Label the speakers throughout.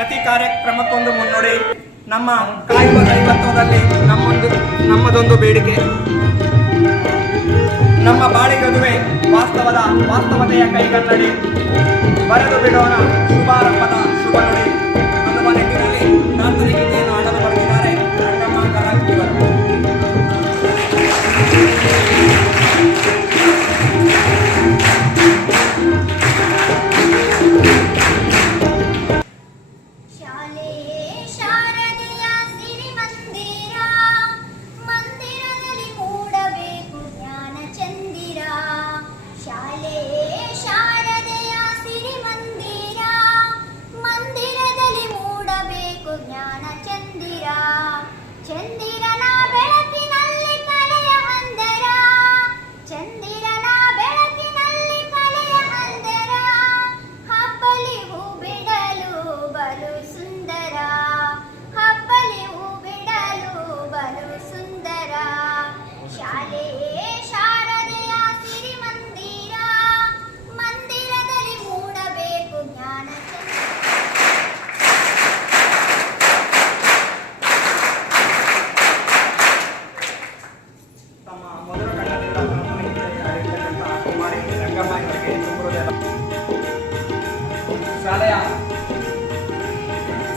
Speaker 1: ಪ್ರತಿ ಕಾರ್ಯಕ್ರಮಕ್ಕೊಂದು ಮುನ್ನುಡಿ. ನಮ್ಮ ಕಾಯುವ ದೈವತ್ವದಲ್ಲಿ ನಮ್ಮೊಂದು, ನಮ್ಮದೊಂದು ಬೇಡಿಕೆ. ನಮ್ಮ ಬಾಳಿಗದುವೆ ವಾಸ್ತವದ ವಾಸ್ತವತೆಯ ಕೈಗನ್ನಡಿ. ಬರೆದು ಬಿಡೋಣ ಶುಭಾರಂಭದ ಶುಭ ನುಡಿ.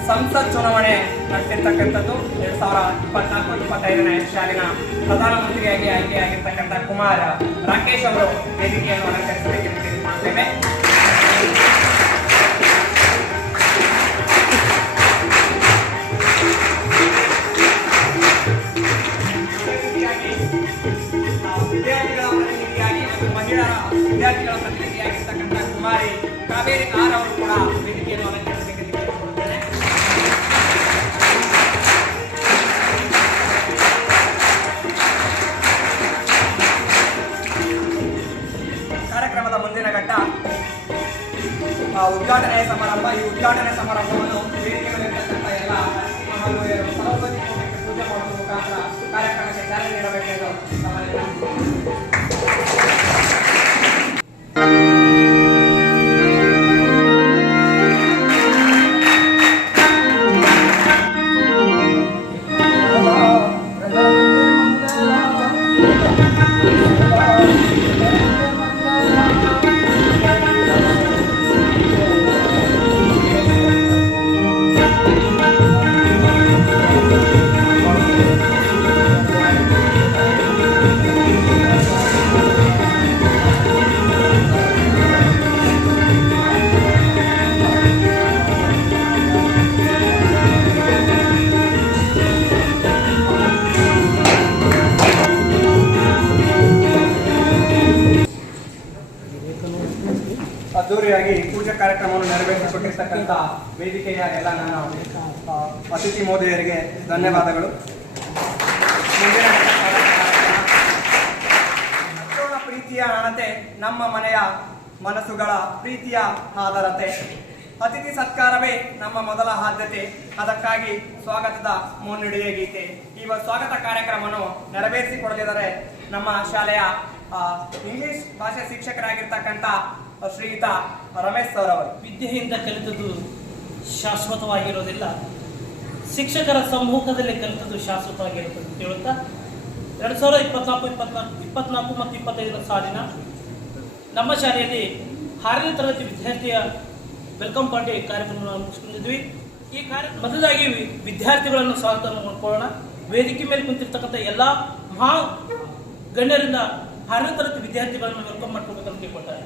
Speaker 1: ಸಂಸತ್ ಚುನಾವಣೆ ನಡೆಸಿರ್ತಕ್ಕಂಥದ್ದು ಎರಡ್ ಸಾವಿರ ಇಪ್ಪತ್ನಾಲ್ಕು ಇಪ್ಪತ್ತೈದನೇ ಶಾಲಿನ ಪ್ರಧಾನಮಂತ್ರಿಯಾಗಿ ಆಯ್ಕೆಯಾಗಿರ್ತಕ್ಕಂಥ ಕುಮಾರ್ ರಾಕೇಶ್ ಅವರು ವೇದಿಕೆಯನ್ನು ಅಲಂಕರಿಸಬೇಕೆಂದು ರೀತಿಯಾಗಿ ವಿದ್ಯಾರ್ಥಿಗಳ ಪ್ರತಿನಿಧಿಯಾಗಿರ್ತಕ್ಕಂಥ ಕುಮಾರಿ ಕಾವೇರಿ ಆರ್ ಅವರು ಕೂಡ ಉದ್ಘಾಟನೆ ಸಮಾರಂಭವನ್ನು ಅದ್ದೂರಿಯಾಗಿ ಪೂಜಾ ಕಾರ್ಯಕ್ರಮವನ್ನು ನೆರವೇರಿಸಿಕೊಟ್ಟಿರ್ತಕ್ಕಂಥ ವೇದಿಕೆಯ ಎಲ್ಲ ನನ್ನ ಅತಿಥಿ ಮೋದಿಯರಿಗೆ ಧನ್ಯವಾದಗಳು. ಮುಂದಿನ ಪ್ರೀತಿಯ ಹಣತೆ, ನಮ್ಮ ಮನೆಯ ಮನಸ್ಸುಗಳ ಪ್ರೀತಿಯ ಆಧಾರತೆ. ಅತಿಥಿ ಸತ್ಕಾರವೇ ನಮ್ಮ ಮೊದಲ ಆದ್ಯತೆ. ಅದಕ್ಕಾಗಿ ಸ್ವಾಗತದ ಮುನ್ನುಡಿಯ ಗೀತೆ. ಈ ಸ್ವಾಗತ ಕಾರ್ಯಕ್ರಮವನ್ನು ನೆರವೇರಿಸಿಕೊಡಲಿದ್ದಾರೆ ನಮ್ಮ ಶಾಲೆಯ ಇಂಗ್ಲಿಷ್ ಭಾಷೆ ಶಿಕ್ಷಕರಾಗಿರ್ತಕ್ಕಂಥ ಶ್ರೀಯುತ ರಮೇಶ್ ಸರ್ ಅವರು.
Speaker 2: ವಿದ್ಯೆಯಿಂದ ಕಲಿತದ್ದು ಶಾಶ್ವತವಾಗಿರೋದಿಲ್ಲ. ಶಿಕ್ಷಕರ ಸಮ್ಮುಖದಲ್ಲಿ ಕಲಿತದ್ದು ಶಾಶ್ವತವಾಗಿರುತ್ತದೆ. ಹೇಳುತ್ತಾ? ಎರಡು ಸಾವಿರದ ಇಪ್ಪತ್ನಾಲ್ಕು ಇಪ್ಪತ್ನಾಲ್ಕು ಇಪ್ಪತ್ನಾಲ್ಕು ಮತ್ತು ಇಪ್ಪತ್ತೈದರ ಸಾಲಿನ ನಮ್ಮ ಶಾಲೆಯಲ್ಲಿ ಆರನೇ ತರಗತಿ ವಿದ್ಯಾರ್ಥಿಯ ವೆಲ್ಕಮ್ ಪಾರ್ಟಿ ಕಾರ್ಯಕ್ರಮವನ್ನು ಮುಗಿಸ್ಕೊಂಡಿದ್ವಿ. ಈ ಕಾರ್ಯಕ್ರಮ ಮೊದಲಾಗಿ ವಿದ್ಯಾರ್ಥಿಗಳನ್ನು ಸ್ವಾಗತ ಮಾಡ್ಕೊಳ್ಳೋಣ. ವೇದಿಕೆ ಮೇಲೆ ಕುಂತಿರ್ತಕ್ಕಂಥ ಎಲ್ಲ ಮಹಾ ಗಣ್ಯರಿಂದ ಆರನೇ ತರಗತಿ ವಿದ್ಯಾರ್ಥಿಗಳನ್ನು ವೆಲ್ಕಮ್ ಮಾಡ್ಕೋಬೇಕಂತ ಕೇಳ್ಕೊಳ್ತಾರೆ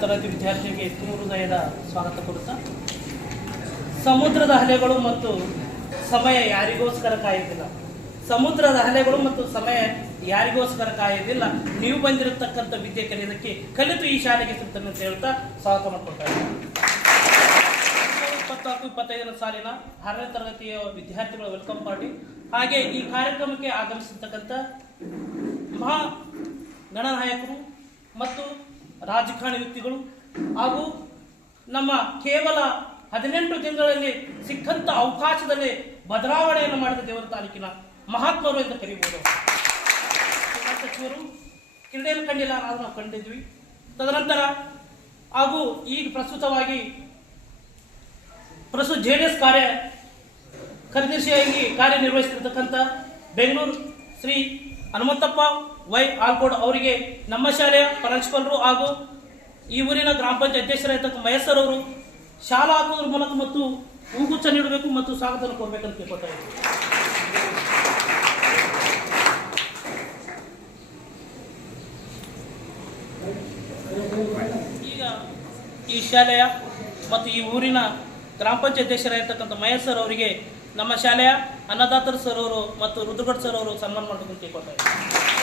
Speaker 2: ತರಗತಿ ವಿದ್ಯಾರ್ಥಿಗೆ ತುಂಬ ಹೃದಯದ ಸ್ವಾಗತ ಕೊಡುತ್ತಾ ಸಮುದ್ರದ ಅಲೆಗಳು ಮತ್ತು ಸಮಯ ಯಾರಿಗೋಸ್ಕರ ಕಾಯುವುದಿಲ್ಲ ಸಮುದ್ರದ ಅಲೆಗಳು ಮತ್ತು ಸಮಯ ಯಾರಿಗೋಸ್ಕರ ಕಾಯೋದಿಲ್ಲ ನೀವು ಬಂದಿರತಕ್ಕಂಥ ವಿದ್ಯೆ ಕಲಿಯೋದಕ್ಕೆ ಕಲಿತು ಈ ಶಾಲೆಗೆ ಸಿಗ್ತಾನೆ ಅಂತ ಹೇಳ್ತಾ ಸ್ವಾಗತ ಮಾಡ್ಕೊಳ್ತಾರೆ ಇಪ್ಪತ್ನಾಲ್ಕು, ಇಪ್ಪತ್ತೈದರ ಸಾಲಿನ ಆರನೇ ತರಗತಿಯ ವಿದ್ಯಾರ್ಥಿಗಳ ವೆಲ್ಕಮ್ ಪಾರ್ಟಿ ಹಾಗೆ ಈ ಕಾರ್ಯಕ್ರಮಕ್ಕೆ ಆಗಮಿಸಿರ್ತಕ್ಕಂಥ ಮಹಾ ಗಣನಾಯಕರು ಮತ್ತು ರಾಜಕಾರಣಿ ವ್ಯಕ್ತಿಗಳು ಹಾಗೂ ನಮ್ಮ ಕೇವಲ ಹದಿನೆಂಟು ದಿನಗಳಲ್ಲಿ ಸಿಕ್ಕಂಥ ಅವಕಾಶದಲ್ಲಿ ಬದಲಾವಣೆಯನ್ನು ಮಾಡಿದ ದೇವರ ತಾಲೂಕಿನ ಮಹಾತ್ಮರು ಎಂದು ಕ್ರೀಡಾ ಸಚಿವರು ಕ್ರೀಡೆಯನ್ನು ಕಂಡಿಲ್ಲ ನಾವು ನಾವು ಕಂಡಿದ್ವಿ. ತದನಂತರ, ಹಾಗೂ ಈಗ ಪ್ರಸ್ತುತವಾಗಿ ಪ್ರಸ್ತುತ ಜೆ ಡಿ ಎಸ್ ಕಾರ್ಯ ಕಾರ್ಯದರ್ಶಿಯಾಗಿ ಕಾರ್ಯನಿರ್ವಹಿಸಿರತಕ್ಕಂಥ ಬೆಂಗಳೂರು ಶ್ರೀ ಹನುಮಂತಪ್ಪ ವೈ ಆಲ್ಕೋಡ್ ಅವರಿಗೆ ನಮ್ಮ ಶಾಲೆಯ ಪ್ರಾಂಶುಪಾಲರು ಹಾಗೂ ಈ ಊರಿನ ಗ್ರಾಮ ಪಂಚಾಯತ್ ಅಧ್ಯಕ್ಷರಾಗಿರ್ತಕ್ಕ ಮಹೇಶ್ವರ್ ಅವರು ಶಾಲಾ ಹಾಕೋದ್ರ ಮೂಲಕ ಮತ್ತು ಹೂಗುಚ್ಛ ನೀಡಬೇಕು ಮತ್ತು ಸ್ವಾಗತ ಕೊಡಬೇಕಂತ ಕೇಳ್ಕೊತಾ ಇದ್ದೀನಿ ಈಗ ಈ ಶಾಲೆಯ ಮತ್ತು ಈ ಊರಿನ ಗ್ರಾಮ ಪಂಚಾಯತ್ ಅಧ್ಯಕ್ಷರಾಗಿರ್ತಕ್ಕಂಥ ಮಹೇಶ್ ಸರ್ ಅವರಿಗೆ ನಮ್ಮ ಶಾಲೆಯ ಅನ್ನದಾತರ ಸರ್ ಅವರು ಮತ್ತು ರುದ್ರಗಡ್ ಸರ್ ಅವರು ಸನ್ಮಾನ ಮಾಡಬೇಕು ಅಂತ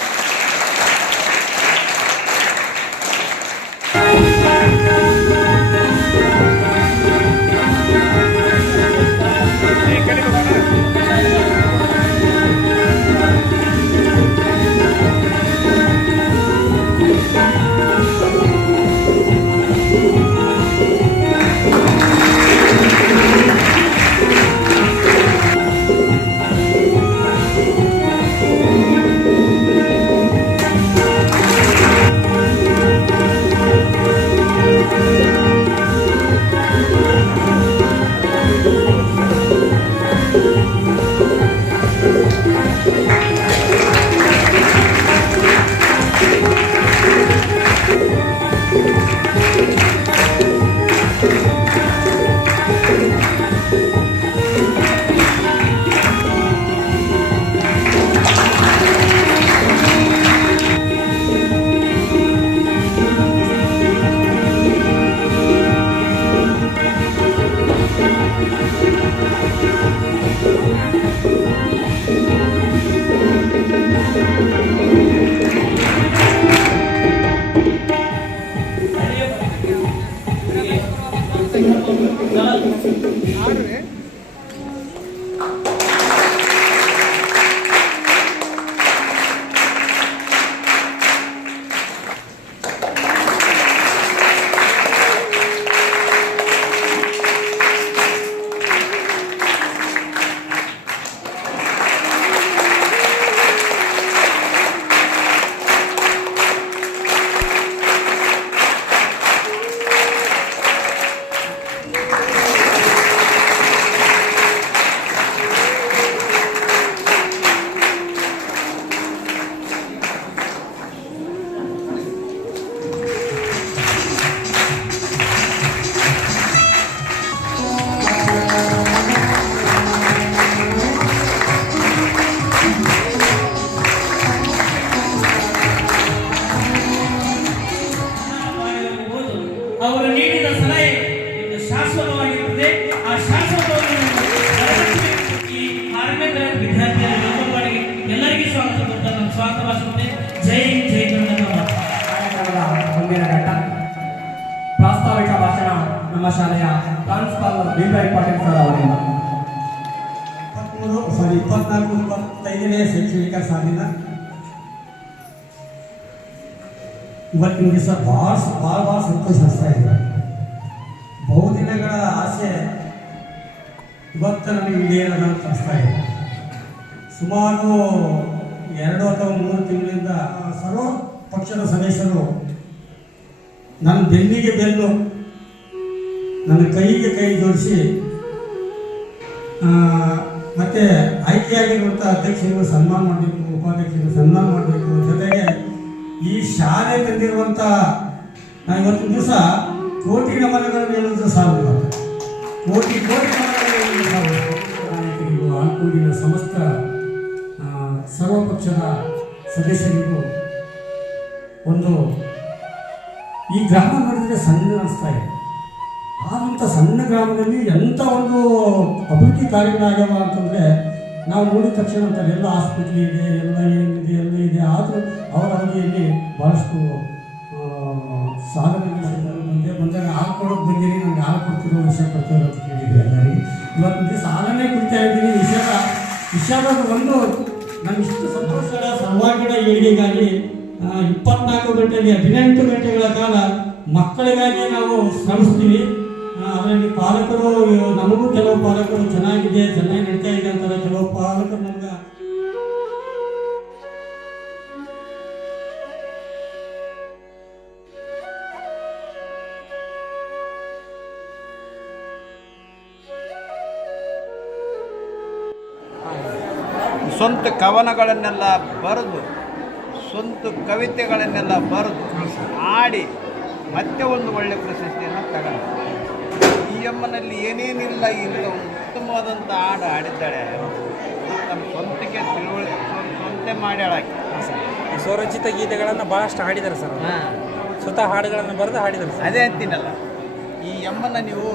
Speaker 2: ಎಲ್ಲರಿಗೂ ಸ್ವಾಗತ ಜೈ ಜೈ ಕನ್ನಡ
Speaker 1: ಕಾರ್ಯಕ್ರಮದ ಮುಂದಿನ ಘಟ್ಟ. ಪ್ರಾಸ್ತಾವಿಕ ಭಾಷಣ ನಮ್ಮ ಶಾಲೆಯ ಪ್ರಾನ್ಸಿಪಾಲ್ ಭೀಮರಾಯ್ ಪಾಟೀಲ್ ಸರ್ ಅವರಿಂದ.
Speaker 3: ಇಪ್ಪತ್ಮೂರು ಸಾರಿ ಇಪ್ಪತ್ನಾಲ್ಕು ಇಪ್ಪತ್ತೈದನೇ ಶೈಕ್ಷಣಿಕ ಸಾಲಿನ. ಇವತ್ತಿನ ದಿವಸ ಭಾಳ ಭಾಳ ಭಾಳ ಸಂತೋಷ ಅನಿಸ್ತಾ ಇದೆ. ಬಹುದಿನಗಳ ಆಸೆ ಇವತ್ತು ನನಗೆ ಈಡೇರೋಣ ಅಂತ ಅನಿಸ್ತಾ ಇದೆ. ಸುಮಾರು ಎರಡು ಅಥವಾ ಮೂರು ತಿಂಗಳಿಂದ ಸರ್ವ ಪಕ್ಷದ ಸದಸ್ಯರು ನನ್ನ ಬೆನ್ನಿಗೆ ಬೆನ್ನು ನನ್ನ ಕೈಗೆ ಕೈ ಜೋಡಿಸಿ ಮತ್ತೆ ಆಯ್ಕೆಯಾಗಿರುವಂಥ ಅಧ್ಯಕ್ಷರಿಗೆ ಸನ್ಮಾನ ಮಾಡಬೇಕು ಉಪಾಧ್ಯಕ್ಷರಿಗೆ ಸನ್ಮಾನ ಮಾಡಬೇಕು ಜೊತೆಗೆ ಈ ಶಾಲೆ ತಂದಿರುವಂಥ ನಾನು ಇವತ್ತು ದಿವಸ ಕೋಟಿ ನಮನಗಳನ್ನು ಹೇಳುವುದು ಸಾಲ ಕೋಟಿ ಕೋಟಿ ನಮನಗಳನ್ನು ಸಾಲ ಅನುಕೂಲಿನ ಸಮಸ್ತ ಸರ್ವ ಪಕ್ಷದ ಸದಸ್ಯರಿಗೂ ಒಂದು ಈ ಗ್ರಾಮ ನೋಡಿದ್ರೆ ಸಣ್ಣ ಅನಿಸ್ತಾ ಇದೆ. ಆದಂಥ ಸಣ್ಣ ಗ್ರಾಮದಲ್ಲಿ ಎಂಥ ಒಂದು ಅಭಿವೃದ್ಧಿ ಕಾರ್ಯಗಳಾಗ್ಯಾವ ಅಂತಂದರೆ ನಾವು ನೋಡಿದ ತಕ್ಷಣ ಅಂತಾರೆ, ಎಲ್ಲ ಆಸ್ಪತ್ರೆ ಇದೆ, ಎಲ್ಲ ಏನಿದೆ, ಎಲ್ಲ ಇದೆ, ಆದರೂ ಅವರ ಅವಧಿಯಲ್ಲಿ ಭಾಳಷ್ಟು ಸಾಧನೆಗಳು ಮುಂದೆ ಬಂದಾಗ ಹಾಲು ಕೊಡೋಕೆ ಬಂದಿರಿ ನನಗೆ ಹಾಲು ಕೊಡ್ತಿರೋ ವಿಷಯ ಕೊಡ್ತಿರೋ ಅಂತ ಕೇಳಿದೆ ಎಲ್ಲರಿಗೆ. ಇವತ್ತು ಸಾಧನೆ ಕುರಿತಾ ಇದ್ದೀನಿ. ವಿಷಯ ವಿಷಯದ ಒಂದು ನಮ್ಮ ಇಷ್ಟು ಸಂತೋಷದ ಸರ್ವಾಂಗೀಣ ಏಳಿಗೆಗಾಗಿ ಇಪ್ಪತ್ನಾಲ್ಕು ಗಂಟೆಗೆ ಹದಿನೆಂಟು ಗಂಟೆಗಳ ಕಾಲ ಮಕ್ಕಳಿಗಾಗಿ ನಾವು ಶ್ರಮಿಸ್ತೀವಿ. ಅದರಲ್ಲಿ ಪಾಲಕರು, ನಮಗೂ ಕೆಲವು ಪಾಲಕರು ಚೆನ್ನಾಗಿದೆ, ಚೆನ್ನಾಗಿ ನಡೀತಾ ಇದೆ ಅಂತಾರೆ. ಕೆಲವು ಪಾಲಕರು ನಮ್ಗೆ
Speaker 4: ಕವನಗಳನ್ನೆಲ್ಲ ಬರೆದು ಸ್ವಂತ ಕವಿತೆಗಳನ್ನೆಲ್ಲ ಬರೆದು ಆಡಿ ಮತ್ತೆ ಒಂದು ಒಳ್ಳೆಯ ಪ್ರಶಸ್ತಿಯನ್ನು ತಗೊಂಡು ಈ ಅಮ್ಮನಲ್ಲಿ ಏನೇನಿಲ್ಲ ಇಲ್ಲ ಒಂದು ಉತ್ತಮವಾದಂಥ ಹಾಡು ಆಡಿದ್ದಾಳೆ ನಮ್ಮ ಸ್ವಂತಕ್ಕೆ ತಿಳುವಳಿ ಸ್ವಂತ- ಮಾಡ್ಯಾಳಾಕಿ
Speaker 5: ಈ ಸ್ವರಚಿತ ಗೀತೆಗಳನ್ನು ಭಾಳಷ್ಟು ಹಾಡಿದ್ದಾರೆ ಸರ್ ಸ್ವತಃ ಹಾಡುಗಳನ್ನು ಬರೆದು ಹಾಡಿದ್ದಾರೆ
Speaker 4: ಅದೇ ಅಂತೀನಲ್ಲ. ಈ ಅಮ್ಮನ ನೀವು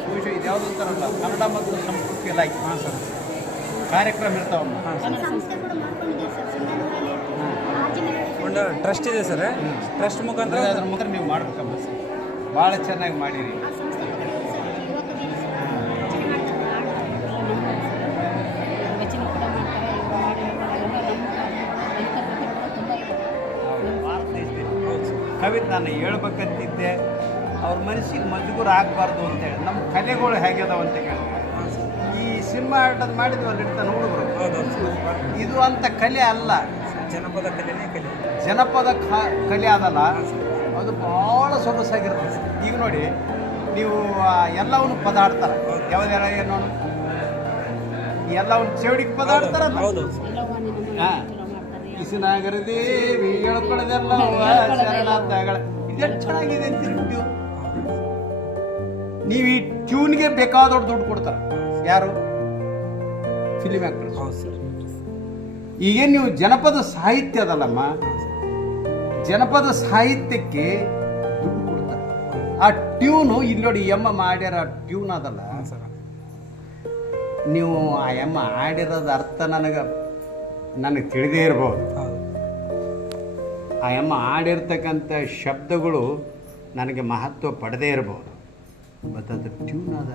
Speaker 4: ಸೂಚ ಇದು ಯಾವುದೋ ಥರ ಕನ್ನಡ ಮತ್ತು ಸಂಸ್ಕೃತಿ ಇಲಾಖೆ.
Speaker 5: ಹಾಂ ಸರ್.
Speaker 4: ಕಾರ್ಯಕ್ರಮ ಇರ್ತಾವಮ್ಮ.
Speaker 5: ಹಾಂ ಸರ್.
Speaker 6: ಸಂಸ್ಥೆ ಕೂಡ ಮಾಡ್ಕೊಂಡಿದ್ದೀವಿ ಸರ್. ಸಿಂಧನೂರಲ್ಲಿ ರಾಜಮನೆಯಲ್ಲಿ
Speaker 5: ಒಂದು ಟ್ರಸ್ಟ್ ಇದೆ ಸರ್. ಟ್ರಸ್ಟ್ ಮುಖಾಂತರ
Speaker 4: ಅದ್ರ ಮುಖಾಂತರ ನೀವು ಮಾಡ್ಬೇಕಮ್ಮ ಭಾಳ ಚೆನ್ನಾಗಿ ಮಾಡಿರಿ.
Speaker 6: ಕವಿತ್ ಸರ್. ಸರ್.
Speaker 4: ನಾನು ಹೇಳ್ಬೇಕಂತಿದ್ದೆ. ಅವ್ರ ಮನಸ್ಸಿಗೆ ಮಜುಗುರು ಆಗಬಾರ್ದು ಅಂತೇಳಿ ನಮ್ಮ ಕಲೆಗಳು ಹೇಗಿದಾವಂತ ಅಂತ ಹೇಳಿ
Speaker 5: ಹಾಂ ಮಾಡಿದ್ವಿ
Speaker 4: ಅಲ್ಲಿ ಸಿನಿಮಾ ಆಟದ ಮಾಡಿದ್ವಲ್ಲ ಇರ್ತಾನೆ ಹುಡುಗರು ಇದು ಅಂತ ಕಲೆ ಅಲ್ಲ.
Speaker 5: ಜನಪದ ಕಲೆನೇ ಕಲೆ.
Speaker 4: ಜನಪದ ಕಲೆ ಅದಲ್ಲ. ಅದು ಭಾಳ ಸೊಗಸಾಗಿರ್ತದೆ ಈಗ ನೋಡಿ ನೀವು ಎಲ್ಲವನ್ನು ಪದ ಆಡ್ತಾರೆ ಯಾವ್ದೆಲ್ಲ ಏನು ಈ ಎಲ್ಲವನ್ನು ಚೌಡಿಗೆ ಪದ ಆಡ್ತಾರಲ್ಲ ಹಾ. ಇಸಿನಾಗರ ದೇವಿ ಹೇಳ್ಕೊಳ್ಳೋದೆಲ್ಲ ಶರಣಾರ್ಥಗಳ. ಇದೆಷ್ಟು ಚೆನ್ನಾಗಿದೆ ಅಂತ ಟ್ಯೂನ್? ನೀವು ಈ ಟ್ಯೂನ್ಗೆ ಬೇಕಾದವ್ರು ದುಡ್ಡು ಕೊಡ್ತಾರೆ. ಯಾರು? ಫಿಲಿಮ್ ಆಕ್ಟರ್ಸ್
Speaker 5: ಹೌದು ಸರ್.
Speaker 4: ಈಗೇನು ನೀವು ಜನಪದ ಸಾಹಿತ್ಯ ಅದಲ್ಲಮ್ಮ. ಜನಪದ ಸಾಹಿತ್ಯಕ್ಕೆ ದುಡ್ಡು ಕೊಡ್ತಾರೆ. ಆ ಟ್ಯೂನು ಇಲ್ಲಿ ನೋಡಿ ಎಮ್ಮ ಮಾಡ್ಯಾರ ಟ್ಯೂನ್ ಅದಲ್ಲ.
Speaker 5: ಸರ್.
Speaker 4: ನೀವು ಆ ಎಮ್ಮ ಆಡಿರೋದ ಅರ್ಥ ನನಗೆ ನನಗೆ ತಿಳಿದೇ ಇರ್ಬೋದು. ಆ ಎಮ್ಮ ಆಡಿರ್ತಕ್ಕಂಥ ಶಬ್ದಗಳು ನನಗೆ ಮಹತ್ವ ಪಡೆದೇ ಇರ್ಬೋದು. ಬಟ್ ಅದು ಟ್ಯೂನ್ ಆದ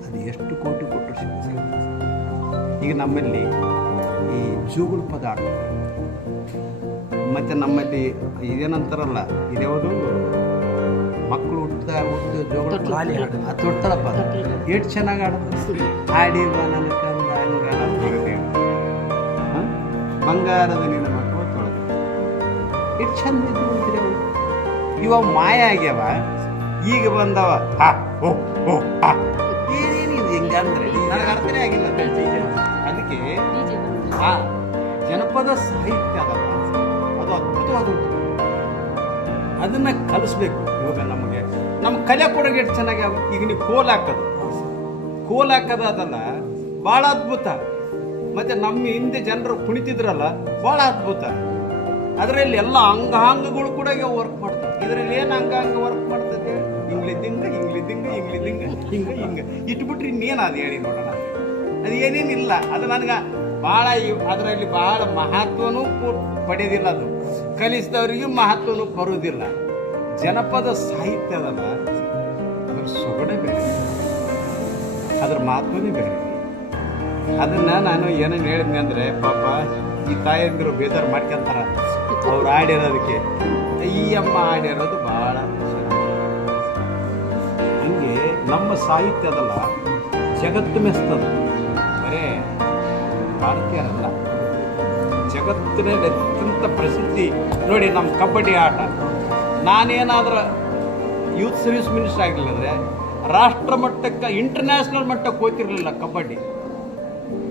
Speaker 4: ಅದು ಎಷ್ಟು ಕೋಟಿ ಕೊಟ್ಟರು ಸಿಗುತ್ತೆ ಈಗ ನಮ್ಮಲ್ಲಿ ಈ ಜೋಗುಳ ಪದ ಮತ್ತು ನಮ್ಮಲ್ಲಿ ಇದೇನಂತಾರಲ್ಲ ಇದ್ಯಾವುದು ಮಕ್ಕಳು ಹುಟ್ಟಿದ ಹುಟ್ಟಿದ ಜೋಗುಳ ಖಾಲಿ
Speaker 5: ಲಾಲಿ
Speaker 4: ಅದು ತೊಟ್ಟಲಪ್ಪ ಎಷ್ಟು ಚೆನ್ನಾಗಿ ಆಡೋದು ಆಡಿ ಬಾನನ ನನ್ನ ಕಂದ ಅಂಗಾಳ ತೊಳೆದೆ. ಹ? ಬಂಗಾರದ ನಿನ್ನ ಮಕ್ಕಳು ತೊಳೆದು ಎಷ್ಟು ಚಂದ ಇವ ಮಾಯ ಆಗ್ಯಾವ? ಈಗ ಬಂದವ. ಹಿಂಗಂದ್ರೆ ನನಗೆ ಅರ್ಥನೇ ಆಗಿಲ್ಲ ಅದಕ್ಕೆ ಆ ಜನಪದ ಸಾಹಿತ್ಯ ಅದು ಅದ್ಭುತವಾದದ್ದು ಅದನ್ನ ಕಲಿಸ್ಬೇಕು ಇವಾಗ ನಮಗೆ. ನಮ್ಮ ಕಲೆ ಕೂಡ ಎಷ್ಟು ಚೆನ್ನಾಗಿ ಆಗ ಈಗ ನೀವು ಕೋಲ್ ಹಾಕೋದು. ಕೋಲ್ ಹಾಕೋದು ಅದನ್ನ ಭಾಳ ಅದ್ಭುತ. ಮತ್ತೆ ನಮ್ಮ ಹಿಂದೆ ಜನರು ಕುಣಿತಿದ್ರಲ್ಲ ಭಾಳ ಅದ್ಭುತ. ಅದರಲ್ಲಿ ಎಲ್ಲ ಅಂಗಾಂಗಗಳು ಕೂಡ ಈಗ ವರ್ಕ್ ಮಾಡ್ತಾರೆ ಇದರಲ್ಲಿ ಏನು ಅಂಗಾಂಗ ವರ್ಕ್ ಹಿಂಗ್ಲಿದ್ದಿಂಗ ಹಿಂಗ್ಲಿದ್ದಿಂಗ ಹಿಂಗ್ಲಿದ್ದಿಂಗ, ಹಿಂಗ ಹಿಂಗ. ಇಟ್ಬಿಟ್ರೆ ಇನ್ನೇನು ಅದು ಹೇಳಿ ನೋಡೋಣ. ಅದು ಏನೇನಿಲ್ಲ. ಅದು ನನಗೆ ಭಾಳ ಅದರಲ್ಲಿ ಬಹಳ ಮಹತ್ವನೂ ಪಡೆಯೋದಿಲ್ಲ ಅದು. ಕಲಿಸಿದವರಿಗೂ ಮಹತ್ವನೂ ಬರುವುದಿಲ್ಲ ಜನಪದ ಸಾಹಿತ್ಯದಲ್ಲ ಅದ್ರ ಸೊಗಡೆ ಬೇರೆ. ಅದ್ರ ಮಹತ್ವನೇ ಬೇರೆ. ಅದನ್ನ ನಾನು ಏನೇನು ಹೇಳಿದ್ನಿ ಅಂದರೆ, ಪಾಪ ಈ ತಾಯಂದಿರು ಬೇಜಾರು ಮಾಡ್ಕೊಂತಾರ. ಅವ್ರು ಹಾಡಿರೋದಕ್ಕೆ ಈ ಅಮ್ಮ ಆಡಿರೋದು ನಮ್ಮ ಸಾಹಿತ್ಯ ಅದಲ್ಲ, ಜಗತ್ತು ಮೆಸ್ತದ. ಬರೇ ಭಾರತೀಯರಲ್ಲ. ಜಗತ್ತಿನಲ್ಲಿ ಅತ್ಯಂತ ಪ್ರಸಿದ್ಧಿ ನೋಡಿ ನಮ್ಮ ಕಬಡ್ಡಿ ಆಟ. ನಾನೇನಾದರೂ ಯೂತ್ ಸರ್ವಿಸ್ ಮಿನಿಸ್ಟರ್ ಆಗಲಿಲ್ಲ ಅಂದರೆ ರಾಷ್ಟ್ರ ಮಟ್ಟಕ್ಕೆ ಇಂಟರ್ನ್ಯಾಷನಲ್ ಮಟ್ಟಕ್ಕೆ ಹೋಗ್ತಿರಲಿಲ್ಲ ಕಬಡ್ಡಿ.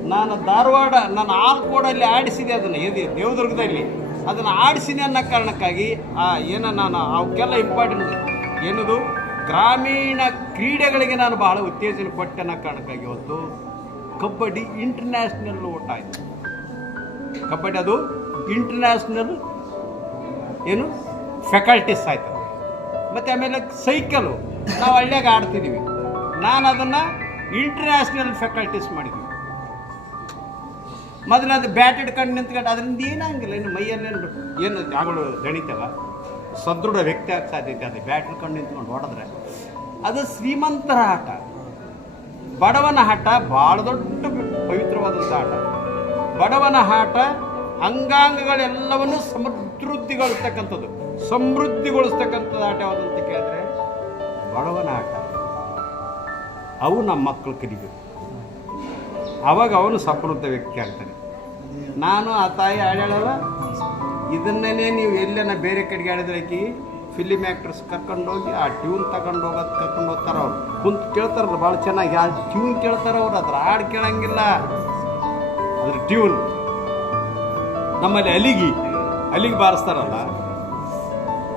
Speaker 4: ನಾನು ಧಾರವಾಡ, ನಾನು ಆಲ್ಕೋಡಲ್ಲಿ ಆಡಿಸಿದೆ ಅದನ್ನು ಎದೆ ದೇವದುರ್ಗದಲ್ಲಿ. ಅದನ್ನು ಆಡಿಸಿದೆ ಅನ್ನೋ ಕಾರಣಕ್ಕಾಗಿ, ಆ, ಏನೋ ನಾನು, ಅವಕ್ಕೆಲ್ಲ ಇಂಪಾರ್ಟೆಂಟ್ ಏನದು? ಗ್ರಾಮೀಣ ಕ್ರೀಡೆಗಳಿಗೆ ನಾನು ಬಹಳ ಉತ್ತೇಜನ ಕೊಟ್ಟೆ ಕಾರಣಕ್ಕಾಗಿ ಇವತ್ತು ಕಬಡ್ಡಿ ಇಂಟರ್ನ್ಯಾಷನಲ್ ಓಟ ಆಯಿತು. ಕಬಡ್ಡಿ ಅದು ಇಂಟರ್ನ್ಯಾಷನಲ್ ಏನು ಫ್ಯಾಕಲ್ಟೀಸ್ ಆಯ್ತು. ಮತ್ತು ಆಮೇಲೆ ಸೈಕಲು ನಾವು ಹಳ್ಳಿಯಾಗ ಆಡ್ತಿದ್ದೀವಿ ನಾನು ಅದನ್ನು ಇಂಟರ್ನ್ಯಾಷನಲ್ ಫ್ಯಾಕಲ್ಟೀಸ್ ಮಾಡಿದ್ವಿ. ಮೊದಲು ಅದು ಬ್ಯಾಟ್ ಹಿಡ್ಕೊಂಡು ನಿಂತ್ಕೊಂಡು, ಅದರಿಂದ ಏನಾಗಿಲ್ಲ, ಇನ್ನು ಮೈಯಲ್ಲೇನು, ಏನು ಜಾಗಳು ದಣಿತವ ಸದೃಢ ವ್ಯಕ್ತಿ ಆಗ ಸಾಧ್ಯತೆ ಅದು ಬ್ಯಾಟ್ರಿ ಹಿಡ್ಕೊಂಡು ನಿಂತ್ಕೊಂಡು ಹೊಡೆದ್ರೆ ಅದು ಶ್ರೀಮಂತರ ಆಟ. ಬಡವನ ಆಟ ಭಾಳ ದೊಡ್ಡ ಪವಿತ್ರವಾದಂಥ ಆಟ. ಬಡವನ ಆಟ ಅಂಗಾಂಗಗಳೆಲ್ಲವನ್ನು ಸಮೃದ್ಧಿಗೊಳಿಸ್ತಕ್ಕಂಥದ್ದು. ಸಮೃದ್ಧಿಗೊಳಿಸ್ತಕ್ಕಂಥದ್ದು ಆಟ ಯಾವುದಂತ ಕೇಳಿದ್ರೆ, ಬಡವನ ಆಟ. ಅವು ನಮ್ಮ ಮಕ್ಕಳು ಕಲಿಬೇಕು ಅವಾಗ ಅವನು ಸಮೃದ್ಧ ವ್ಯಕ್ತಿ ಆಗ್ತಾನೆ. ನಾನು, ಆ ತಾಯಿ ಆಡಾಳಲ್ಲ ಇದನ್ನೇ ನೀವು ಎಲ್ಲೇನ ಬೇರೆ ಕಡೆಗೆ ಆಡಿದ್ರೆ ಆಕಿ ಫಿಲಿಮ್ ಆ್ಯಕ್ಟರ್ಸ್ ಕರ್ಕೊಂಡೋಗಿ, ಆ ಟ್ಯೂನ್ ತಗೊಂಡು ಹೋಗೋದು ಕರ್ಕೊಂಡು ಹೋಗ್ತಾರೆ ಅವ್ರು ಕುಂತು ಕೇಳ್ತಾರಲ್ಲ, ಭಾಳ ಚೆನ್ನಾಗಿ. ಆ ಟ್ಯೂನ್ ಕೇಳ್ತಾರೆ ಅವ್ರು, ಅದ್ರ ಹಾಡು ಕೇಳಂಗಿಲ್ಲ. ಅದ್ರ ಟ್ಯೂನ್ ನಮ್ಮಲ್ಲಿ ಅಲಿಗಿ, ಅಲಿಗೆ ಬಾರಿಸ್ತಾರಲ್ಲ,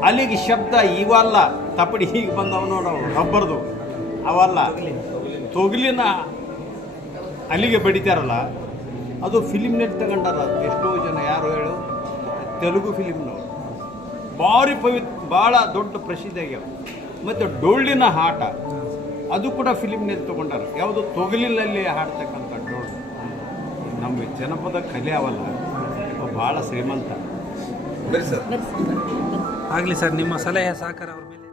Speaker 4: ಅಲಿಗೆ ಶಬ್ದ ಇವಲ್ಲ ತಪ್ಪಡಿ ಹೀಗೆ ಬಂದವ ನೋಡವು ರಬ್ಬರ್ದು. ಅವಲ್ಲ ತೊಗಲಿನ ಅಲ್ಲಿಗೆ ಬಡಿತಾರಲ್ಲ, ಅದು ಫಿಲಿಮ್ನಲ್ಲಿ ತಗೊಂಡಾರ, ಎಷ್ಟೋ ಜನ ಯಾರು ಹೇಳು ತೆಲುಗು ಫಿಲಿಮ್ನವರು ಭಾರಿ ಪವಿತ್ರ ಭಾಳ ದೊಡ್ಡ ಪ್ರಸಿದ್ಧ ಆಗ್ಯಾವ. ಮತ್ತು ಡೊಳ್ಳಿನ ಆಟ ಅದು ಕೂಡ ಫಿಲಿಮ್ನಲ್ಲಿ ತೊಗೊಂಡಾರ. ಯಾವುದು ತೊಗಲಿನಲ್ಲಿ ಹಾಡ್ತಕ್ಕಂಥ ಡೊಳ್ಳು. ನಮ್ಮ ಜನಪದ ಕಲೆ ಅವಲ್ಲ ಅವು ಭಾಳ ಶ್ರೀಮಂತ.
Speaker 5: ಆಗಲಿ ಸರ್ ನಿಮ್ಮ ಸಲಹೆ ಸಹಕಾರ ಅವ್ರ ಮೇಲೆ